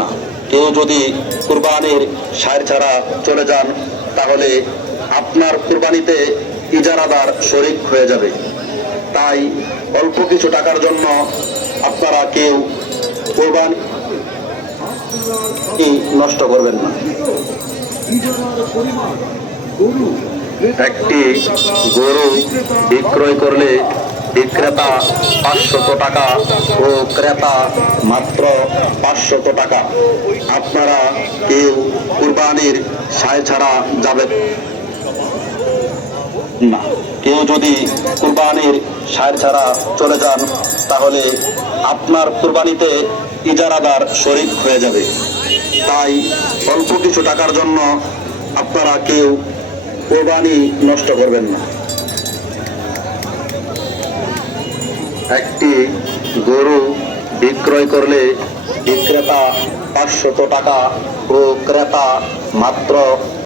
না। কেউ যদি কুরবানির সার ছাড়া চলে যান, তাহলে আপনার কুরবানিতে ইজারাদার শরিক হয়ে যাবে। তাই অল্প কিছু টাকার জন্য আপনারা কেউ কোরবান নষ্ট করবেন না। একটি গরু বিক্রয় করলে বিক্রেতা পাঁচশত টাকা ও ক্রেতা মাত্র পাঁচশত টাকা। আপনারা কেউ কুরবানির সায় ছাড়া যাবেন না। কেউ যদি কুরবানির সার ছাড়া চলে যান, তাহলে আপনার কুরবানিতে ইজারাদার শরিক হয়ে যাবে। তাই অল্প কিছু টাকার জন্য আপনারা কেউ কোরবানি নষ্ট করবেন না। একটি গরু বিক্রয় করলে বিক্রেতা পাঁচশত টাকা ও ক্রেতা মাত্র